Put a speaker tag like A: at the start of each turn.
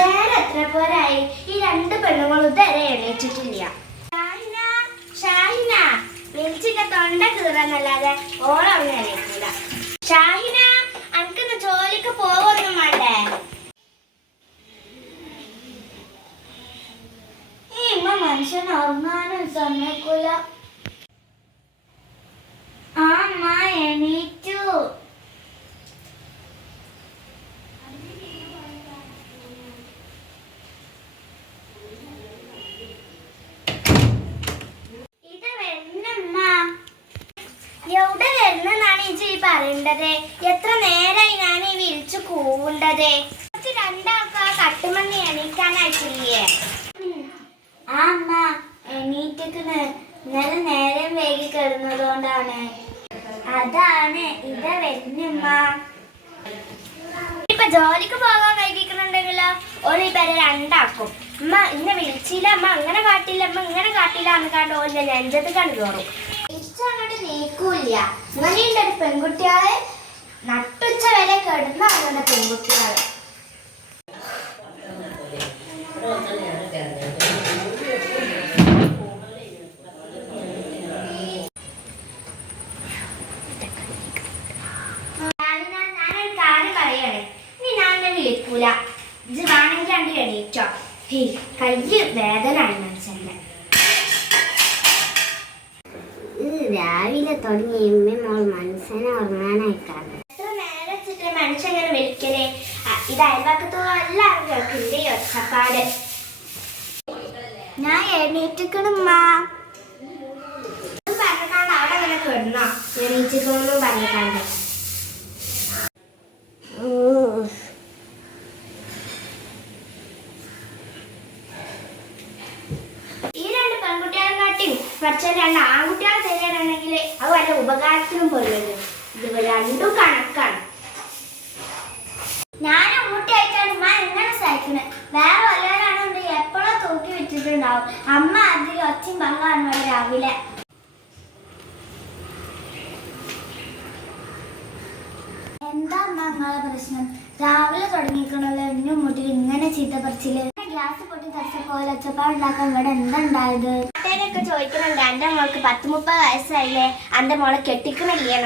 A: നേരെ എത്ര പോരായി? ഈ രണ്ട് പെണ്ണുങ്ങളും ഇതുവരെ എണീറ്റിട്ടില്ല. ഷാഹിന ഷാഹിന വിളിച്ചിട്ട് തൊണ്ട കീറാന്നല്ലാതെ ഓളവിടെ എണീക്കില്ല ഷാഹിന അനക്കിന്ന് ജോലിക്ക് പോവൊന്നും വേണ്ടേ?
B: ഈ ഇമ്മ മനുഷ്യന് ഉറങ്ങാനും സമ്മതിക്കൂല.
A: പറയേണ്ടത്? എത്ര നേരമായി ഞാൻ ഈ വിളിച്ചു കൂവേണ്ടത്? കുറച്ച് രണ്ടാൾക്ക് ആ കട്ടുമണ്ണി എണീക്കാനായിട്ടില്ലേ?
B: ആ അമ്മ എണീറ്റിക്കണ് ഇന്നലെ നേരം വൈകി കിടന്നതുകൊണ്ടാണ്. അതാണ് ഇത് വരുന്നമ്മ
A: ഇപ്പൊ ജോലിക്ക് പോകാൻ വൈകിക്കുന്നുണ്ടെങ്കിലോ ഓളി പേരെ രണ്ടാക്കും. അമ്മ ഇന്നെ വിളിച്ചില്ല. അമ്മ അങ്ങനെ കാട്ടില്ല. അമ്മ ഇങ്ങനെ കാട്ടില്ല. എന്ന് കണ്ട് ഓളിന്റെ നെഞ്ചത്ത് കണ്ടു കയറും ഇച്ചങ്ങോട്ട് അങ്ങനെയുണ്ട് ഒരു പെൺകുട്ടികളെ നട്ടുച്ച വരെ കിടന്നാണ് പെൺകുട്ടികളെ ഞാനിന്നാ ഞാനൊരു കാര്യം പറയണേ. നീ ഞാൻ എന്നെ വിളിക്കൂല. ഇത് വേണമെങ്കിൽ രണ്ട് എണീറ്റോ. ഹേയ് കയ്യ് വേദനാണ് മനുഷ്യന്റെ ഇത്
C: രാവിലെ തുടങ്ങി എമ്മയും മോൾ മനസ്സിനെ ഉറങ്ങാനായിട്ടാണ്
A: എത്ര നേരം വെച്ചിട്ട് വിളിക്കലേ? ആ, ഇത് അയൽവക്കത്തോ എല്ലാവരും കേൾക്കില്ലേ ഒച്ചപ്പാട്.
B: ഞാൻ എണീറ്റിക്കണമ്മ
A: പറഞ്ഞിട്ടാണ് അവിടെ അങ്ങനെ കിടന്നോ? എണീറ്റിക്കണമെന്നും പറഞ്ഞിട്ടാണ്ട് ഈ രണ്ട് പെൺകുട്ടികളെ കാട്ടി പഠിച്ച രണ്ട് ആൺകുട്ടികൾ തരികയാണെങ്കിൽ അത് വല്ല ഉപകാരത്തിനും പോലും ഇത് രണ്ടും കണക്കാണ്.
B: ഞാൻ അമ്മൂട്ടിയായിട്ടാണ് ഉമ്മ എങ്ങനെ സഹിക്കുന്നത് വേറെ വല്ലവരാണെങ്കിൽ എപ്പോഴും തൂക്കി വിറ്റിട്ടുണ്ടാവും. അമ്മ അധികം ഒച്ചയും പങ്കാണ് രാവിലെ. എന്താ അമ്മ പ്രശ്നം? രാവിലെ തുടങ്ങിക്കണല്ലോ എന്നും മുട്ടിൽ ഇങ്ങനെ ചീത്ത പറിച്ചിൽ. ഗ്യാസ് പൊട്ടി തച്ച പോലെ ഒച്ചപ്പാടുണ്ടാക്കാൻ ഇവിടെ എന്തുണ്ടായത്
A: അത്തേനൊക്കെ ചോദിക്കുന്നുണ്ട് എന്റെ മോൾക്ക് പത്ത് മുപ്പത് വയസ്സായില്ലേ? എന്റെ മോളെ കെട്ടിക്കണില്ലേ